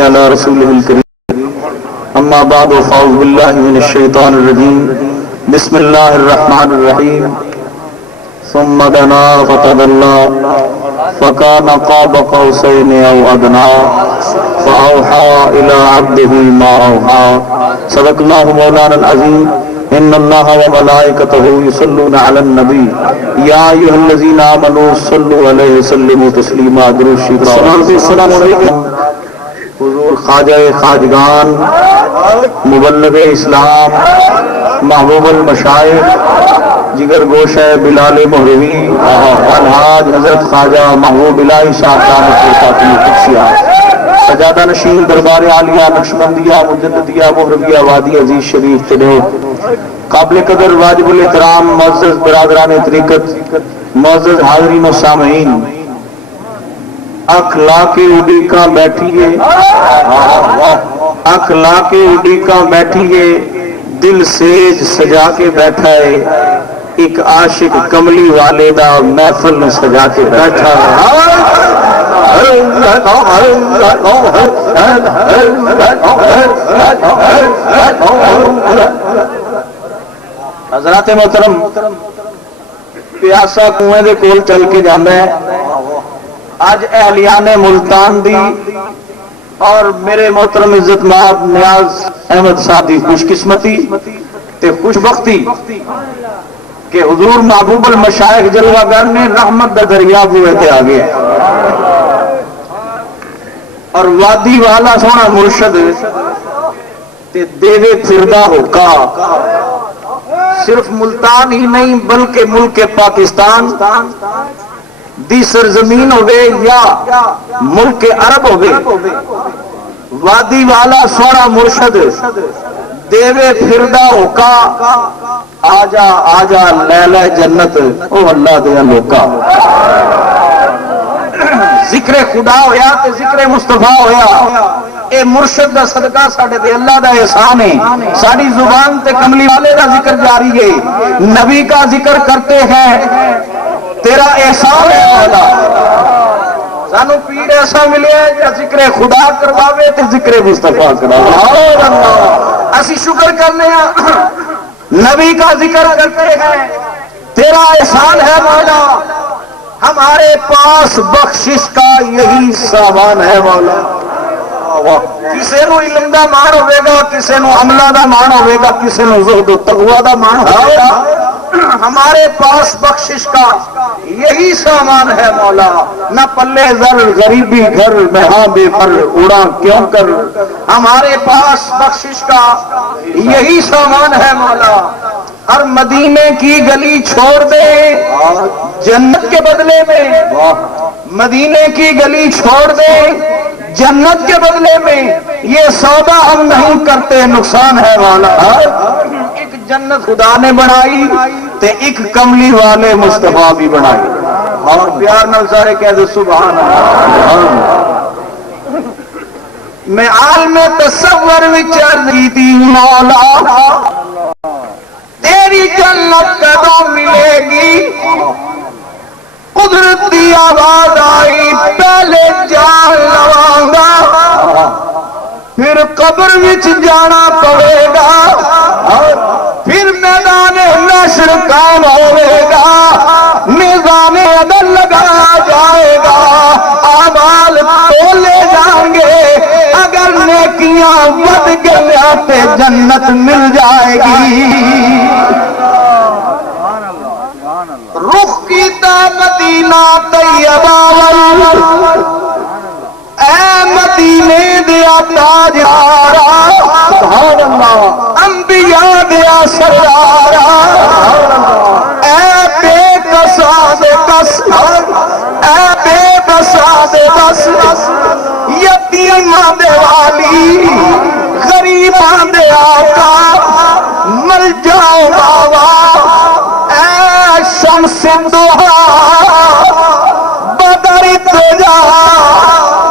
على رسوله الكريم اما بعد فاعوذ بالله من الشيطان الرجيم بسم الله الرحمن الرحيم ثم دنا فتدلى فكان قاب قوسين او ادنى فاوحى الى عبده ما اوحى صدق الله مولانا العظيم ان الله وملائكته يصلون على النبي يا ايها الذين امنوا صلوا عليه وسلموا تسليما درود شریف السلام علیکم حضور خواجہ خواجگان مبلغ اسلام محبوب المشائخ جگر گوش ہے بلال مہروی الحاج حضرت خواجہ محبوب الہی صاحب دامت برکاتہ قدسیہ سجادہ نشین دربار عالیہ نقشبندیہ مجددیہ مہرویہ وادی عزیز شریف چلے قابل قدر واجب الاحترام معزز برادران طریقت معزز حاضرین و سامعین اخلاق اڈیکا بیٹھیے اخلاق اڈیکا بیٹھیے دل سیج سجا کے بیٹھا ہے ایک عاشق کملی والے دا محفل میں سجا کے بیٹھا ہے حضرات محترم پیاسا کنویں دے کول چل کے جانا ہے آج اہلیان ملتان دی اور میرے محترم عزت مآب نیاز احمد صاحب دی خوش قسمتی تے خوش بختی کہ حضور محبوب المشائخ جلوہ گر نے رحمت دا دریا ہوئے تھے آگے اور وادی والا سونا مرشد تے دیوے پھردہ ہو کا صرف ملتان ہی نہیں بلکہ ملک پاکستان دی سرزمین ہوئے یا ملک عرب ہوئے وادی والا سونا مرشد دیوے پھردہ ہو کا آجا آجا لیلہ جنت او اللہ دیا لوکا ذکر خدا ہویا تے ذکر مصطفیٰ ہویا اے مرشد دا صدقہ ساڑھے دے اللہ دا احسان ہے ساڑھی زبان تے کملی والے دا ذکر جاری ہے نبی کا ذکر کرتے ہیں تیرا احسان ہے مولا سانو پیر ایسا ملے ہے یا ذکر خدا کرواوے تے ذکر مصطفیٰ کرواوے اسی شکر کرنے ہیں نبی کا ذکر کرتے ہیں تیرا احسان ہے مولا ہمارے پاس بخشش کا یہی سامان ہے مولا کسے نو علم دا مان ہوئے گا کسے نو عملہ دا مان ہوئے گا کسے نو زہد و تقوی دا مان ہوئے گا ہمارے پاس بخشش کا یہی سامان ہے مولا نہ پلے زر غریبی گھر مہاں بے پر اڑا کیوں کر ہمارے پاس بخشش کا یہی سامان ہے مولا ہر مدینے کی گلی چھوڑ دے جنت کے بدلے میں مدینے کی گلی چھوڑ دے جنت کے بدلے میں یہ سودا ہم نہیں کرتے نقصان ہے مولا ایک جنت خدا نے بنائی تے ایک کملی والے مصطفیٰ بھی بنائی اور پیار نال سارے کہہ دو سبحان اللہ میں عالم تصور وچار دی مولا تیری جنت کدوں ملے گی قدرت دی آواز آئی پہلے جان لواں گا پھر قبر وچ جانا پڑے گا پھر میدان نشر کام ہوئے گا میزان عدل لگایا جائے گا اعمال تولے جائیں گے اگر نیکیاں ود گیا تے جنت مل جائے گی رخ کیتا مدینہ طیبہ اے مدینے دیا تاجدارا انبیاء دیا سردارا اے بے کسا دے کس اے بے بسا دے بس یتیماں دے والی غریباں دے آقا مل جاؤ بابا اے شمس دوہا بدر تجا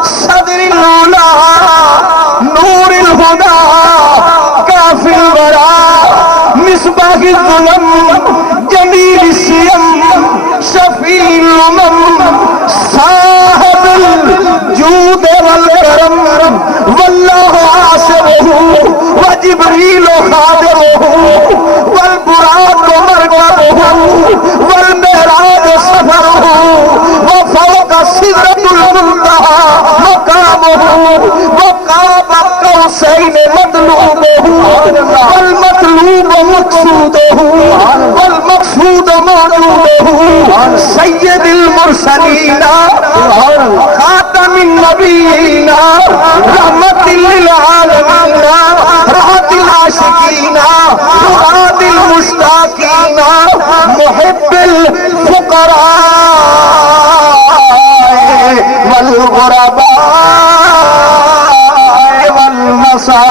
صدر الولا نور الہدا کافی الورا مصباح الظلم جمیل السیم شفیع الامم صاحب بالجود والکرم واللہ عاصمہ وجبریل خادمہ والبراق مرکبہ والمعراج سفرہ وفوق سدرۃ المنتہی مقامہ وقاب قوسین مطلوبہ والمطلوب مقصودہ والمقصود موجودہ سید المرسلین خاتم النبیین رحمت للعالمین راحت العاشقین مراد المشتاقین محب الفقراء والغرباء والمساکین.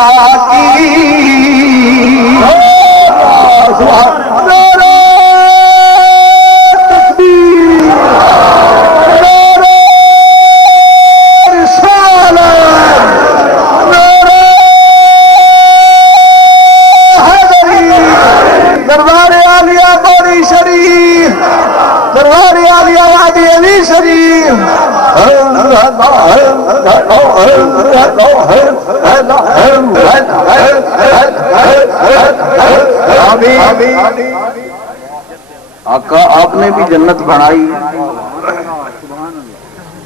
آقا آپ نے بھی جنت بنائی،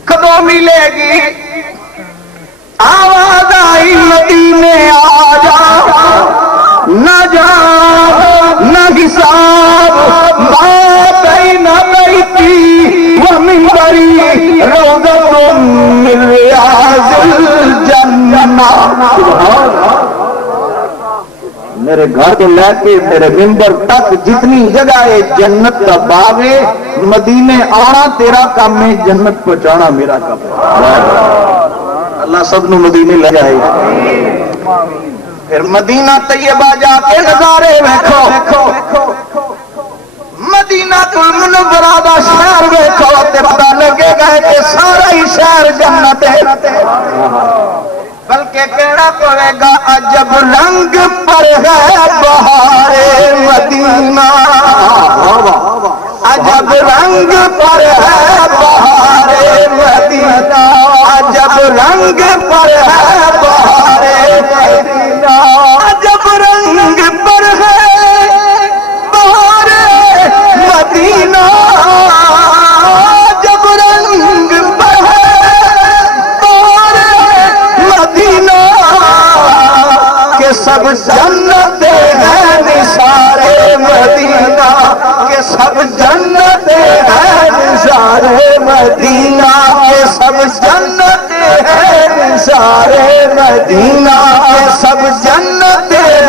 کدوں ملے گی آواز آئی مدینے آ جا، نہ جا نہ حساب بات نہ بیتی ومنبری روضۃ من ریاض الجنہ. میرے گھر تو لے کے میرے ممبر تک جتنی جگہ ہے جنت کا باغ ہے، مدینے آنا تیرا کام ہے، جنت پہنچانا میرا کام ہے. اللہ سب نو مدینے لے جائے. پھر مدینہ طیبہ جا کے نظارے ویکھو، مدینہ المنورہ دا شہر ویکھو تے پتہ لگے گا کہ سارا ہی شہر جنت ہے. بلکہ کہنا پڑے گا عجب رنگ پر ہے بہار مدینہ، عجب رنگ پر ہے بہار مدینہ، عجب رنگ پر ہے بہار مدینہ، عجب رنگ پر ہے بہار مدینہ، عجب رنگ پر ہے بہار مدینہ، کہ سب جنت ہیں نثار مدینہ، کہ سب جنت ہیں نثار مدینہ، کہ سب جنت ہیں نثار مدینہ، کہ سب جنت ہیں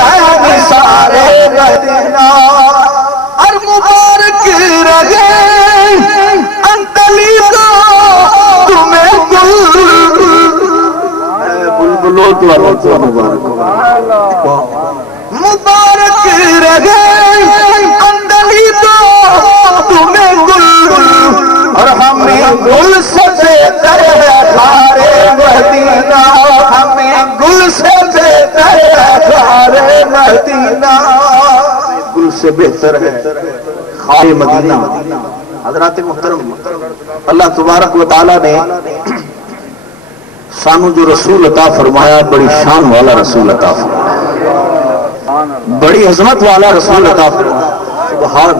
نثار مدینہ. اور مبارک رہے انتلی تو تمہیں بلبلو تو مبارک مبارک رہے انتلی تو تمہیں گل، اور ہمیں گل سے بہتر ہے خار مدینہ، ہمیں گل سے بہتر ہے خار مدینہ، گل سے بہتر ہے خار مدینہ. حضرات محترم، اللہ تبارک و تعالی نے سانو جو رسول عطا فرمایا بڑی شان والا رسول عطا فرمایا، بڑی عظمت والا رسول عطا فرمایا، سبحان،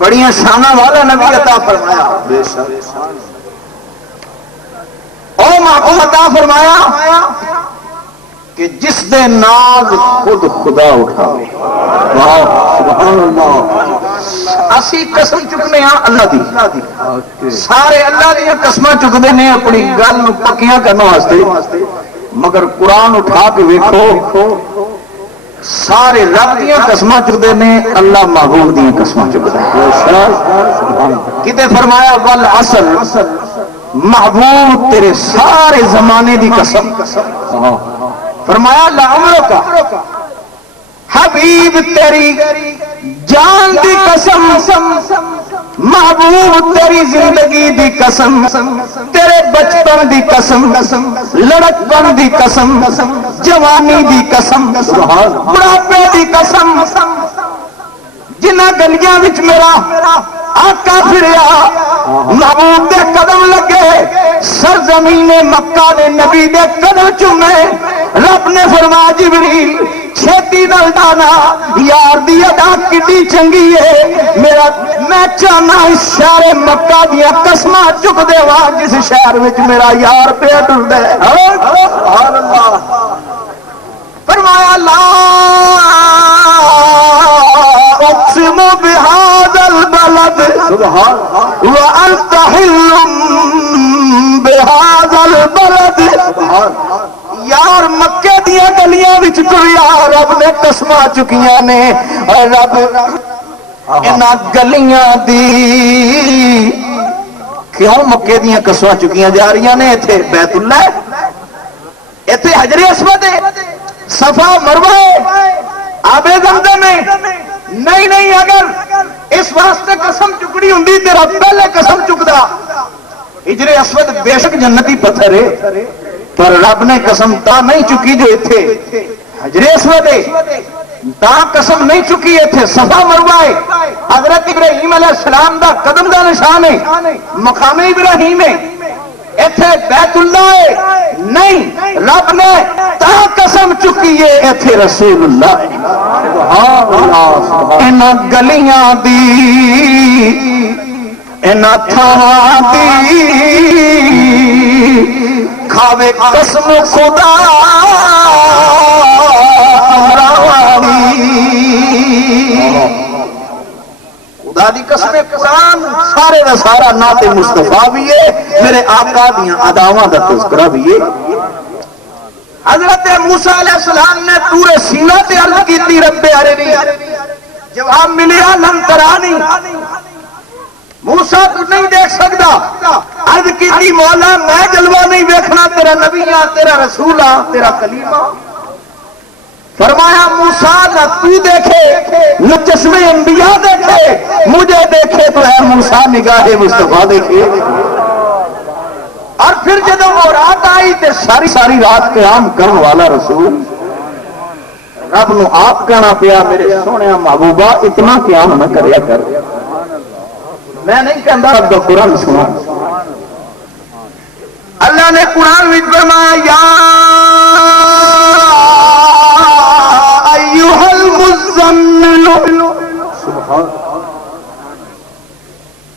بڑی شانہ والا نبی عطا فرمایا. بے شک او محبوب عطا فرمایا کہ جس دے ناز خود خدا اٹھاوے. سبحان اللہ. اسی قسم چکنے ہاں اللہ دی، سارے اللہ دیا قسمیں چکتے ہیں اپنی گل پکیاں کرنے واسطے، مگر قرآن اٹھا کے ویکھو سارے رب دیا قسمیں چکتے ہیں، اللہ محبوب دیا قسمیں چکتے ہیں. کتے فرمایا والعصر، محبوب تیرے سارے زمانے دی قسم. فرمایا لعمرک، حبیب تیری جان دی قسم، محبوب تیری زندگی دی قسم، تیرے بچپن دی قسم، لڑکپن دی قسم، جوانی دی قسم، بڑھاپے دی قسم، جنہ گلیاں وچ میرا آقا پھریا محبوب دے قدم لگے، سرزمین مکہ نے نبی دے قدم چومے، رب نے فرمایا جبریل چھیتی نال جانا، یار دی ادا کتنی چنگی ہے، میرا میں چاہنا اس شہر مکہ دیا قسماں چک دے وہاں جس شہر وچ میرا یار پیا ٹردا ہے۔ سبحان اللہ۔ فرمایا لا اقسم بهذا البلد وانت حل بهذا البلد، یار مکے دیا گلیاں وچ ٹریا، رب نے قسماں چکیاں نے، اور رب انہاں گلیاں دی کیوں مکے دیا قسماں چکیاں جا رہی نے؟ ایتھے بیت اللہ ہے، ایتھے حجر اسود ہے، صفا مروہ ہے، آب زمزم ہے، نہیں اگر اس واسطے قسم چکڑی ہوں تیرا پہلے قسم چکدا۔ حجر اسود بے شک جنتی پتھر ہے، پر رب نے قسم تا نہیں چکی جو ایتھے حجر اسود ہے، تا قسم نہیں چکی ایتھے صفا مروہ ہے، حضرت ابراہیم علیہ السلام دا قدم دا نشان ہے، مقام ابراہیم ہے، ایتھے بیت اللہ ہے، نہیں رب نے تا قسم چکی ہے ایتھے رسول اللہ ہے۔ ان گلیاں دی ان تھاواں دی کھاوے قسم خدا خدا دی قسم قرآن سارے دا سارا نعت مصطفیٰ بھی ہے، میرے آقا دیاں اداواں دا تذکرہ بھی ہے۔ حضرت موسیٰ علیہ السلام نے طور سینا تے عرض کیتی رب ارنی، جواب ملیا لن ترانی، موسیٰ تو نہیں دیکھ سکتا، عرض کیتی مولا میں جلوہ نہیں دیکھنا، تیرا نبی ہاں، تیرا رسول ہاں، تیرا کلیم ہاں۔ فرمایا موسیٰ نہ تو دیکھے نہ جسم انبیاء دیکھے، مجھے دیکھے تو ہے موسیٰ نگاہ مصطفیٰ دیکھے۔ اور پھر جب وہ رات آئی تو ساری رات قیام کرنے والا رسول رب نو آپ کہنا پیا میرے سونے محبوبہ اتنا قیام نہ کریا کر، میں نہیں کہتا رب کا قرآن سنا۔ اللہ نے قرآن میں فرمایا یا ایھا المزمل،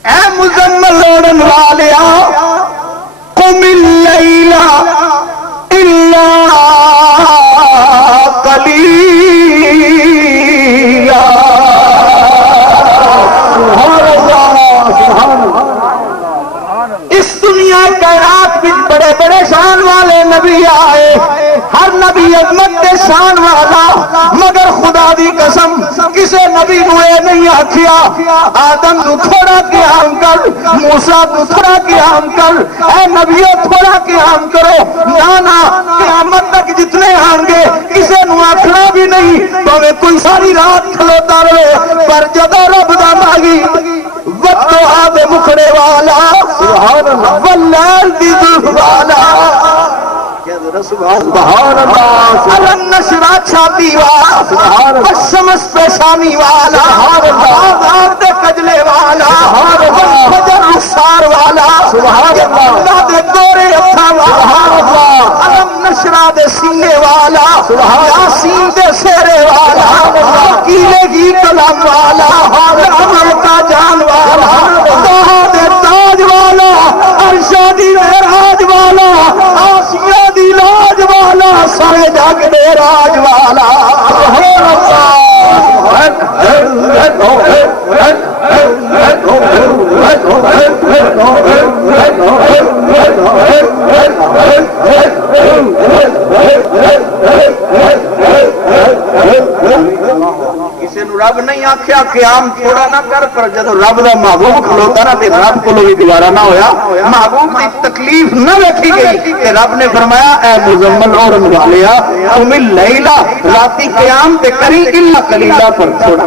اے مزمل اوڑھن والیا، قم اللیل الا قلیلا، سبحان اللہ سبحان اللہ۔ اس دنیا کائنات میں بڑے بڑے شان والے نبی آئے، ہر نبی عظمت کے شان والا، مگر خدا دی قسم کسے نبی نو اے نہیں آکھیا آدم نو تھوڑا قیام کر، موسیٰ نو تھوڑا قیام کر، اے نبیوں تھوڑا قیام کرو، نانا قیامت تک جتنے آن گے کسے نو آکھنا بھی نہیں، پاوے کوئی ساری رات کھلوتا رہے، پر جدو رب دا ماغی وَالضُّحَىٰ دے مکھڑے والا، وَاللَّيْلِ دی زلف والا، سبحان اللہ، علم نشرہ چھاتی والا، والشمس پیشانی والا، آزاد دے کجلے والا، والفجر رخسار والا، اللہ دے گورے اتھا والا، علم نشرہ دے سینے والا، یاسین دے سیرے والا، کیلے کی کلام والا، عمل کا جان والا، توہا دے تاج والا، عرشہ دی معراج والا، آسیہ دی لاج والا، سارے جگ دے راج والا، کسی نو رب نہیں آکھیا قیام تھوڑا نہ کر، پر جب رب دا محبوب کھلوتا نا تے رب کو بھی دوبارہ نہ ہویا، محبوب دی تکلیف نہ ویکھی گئی تے رب نے فرمایا اے مزمل اوڑھن والیا قم اللیل، راتی قیام تے کری الا قلیلا، پر تھوڑا۔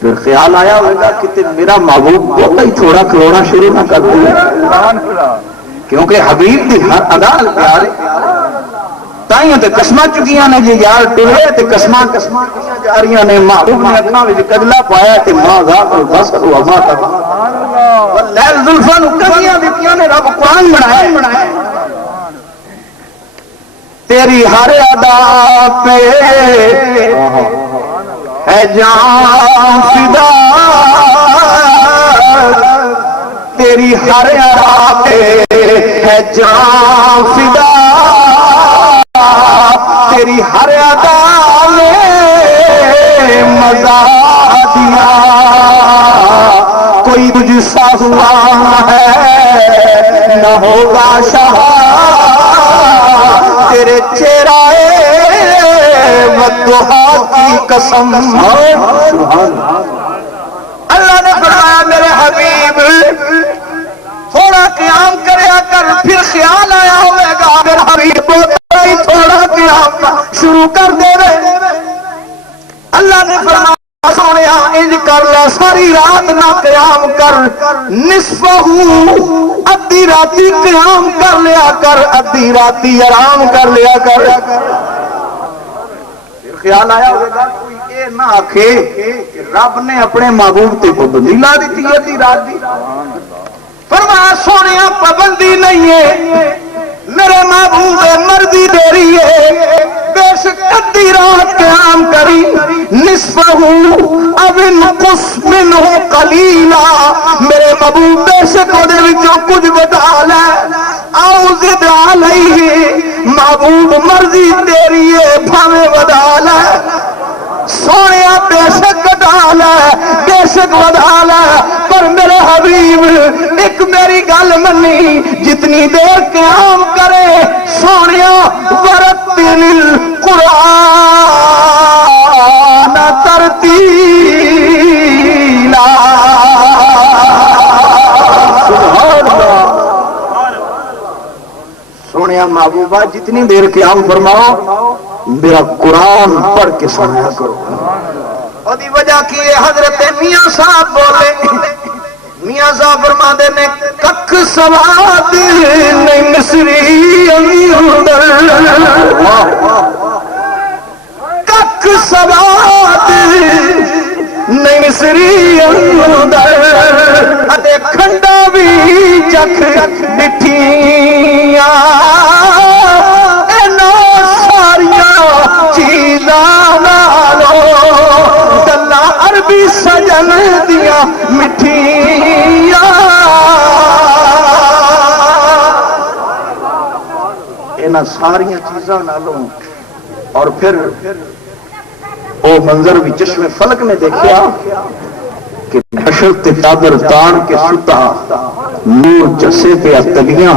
پھر خیال آیا ہوگا کہ میرا محبوب بہت ہی تھوڑا کروڑا شروع نہ کر دوں، کیونکہ حبیب دی ہر ادا پیار تائیوں تے قسماں چکیاں نے جی یار ٹرے تے قسماں جا رہی نے محبوب نے اکھاں وچ کجلا پایا تے ماں ذات البصر وما تک لیل زلفاں نو کجیاں دتیاں نے رب قرآن بنایا تیری ہر ادا پہ ہے جان فدا تیری ہر ادا پہ ہے جان فدا تیری ہر ادا میں مزہ دیا کوئی تجھ سا ہوا ہے نہ ہوگا شاہ تیرے چہرہ والضحا کی قسم اللہ نے فرمایا میرے حبیب تھوڑا قیام کریا کر پھر خیال آیا ہوئے گا میرے حبیب کو تھوڑا قیام شروع کر دے رہے اللہ نے فرمایا سونیا انج کر لے ساری رات نہ قیام کر نصفہ ادھی راتی قیام کر لیا کر ادھی راتی آرام کر لیا کر خیال آیا ہوگا کوئی یہ نہ آکھے کہ رب نے اپنے محبوب تے پابندی لا دیتی ہے ادھی رات دی فرمایا سونیا پابندی نہیں ہے میرے محبوب مرضی دے رہی ہے بے شک ادھی رات قیام کری نصفہ اب انقص منہ قلیلا میرے محبوب بے شک وہ دے وچوں کچھ بتا لے او زد علیہ محبوب مرضی تیری ہے بھاویں ودا لے سونیا بے شک ودا لے بے شک ودا لے پر میرے حبیب ایک میری گل منی جتنی دیر قیام کرے سونیا ورتل القرآن ترتیلا سبحان اللہ سونیا محبوبہ جتنی دیر قیام فرماؤ میرا قرآن پڑھ کے سنایا کرو اور دی وجہ کی حضرت میاں صاحب بولے میاں صاحب فرماندے نے ککھ سواد نہیں مصری اندر ککھ سواد نہیں مصری اندر اتے کھنڈا بھی چکھ ڈٹھیاں اینا ساریاں چیزاں نالو گلاں عربی سجن دیاں مٹھیاں اینا ساریاں چیزاں نالو اور پھر وہ منظر بھی چشم فلک نے دیکھا کہ حشر تے چادر تان کے ستا نور جسے پہ تلیاں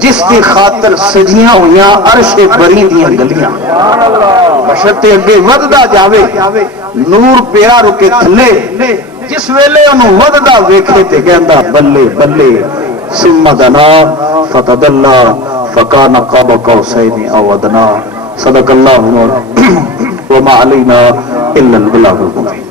جس کی خاطر سجیاں ہویاں عرش بری دیاں گلیاں حشر تے اگے وددا جاوے نور پیا رکے تھلے جس ویلے انہوں وددا ویکھے تے کہندا بلے بلے ثم دنا فتدلى فكان قاب قوسين او ادنى صدق الله وما علينا الا البلاغ المبين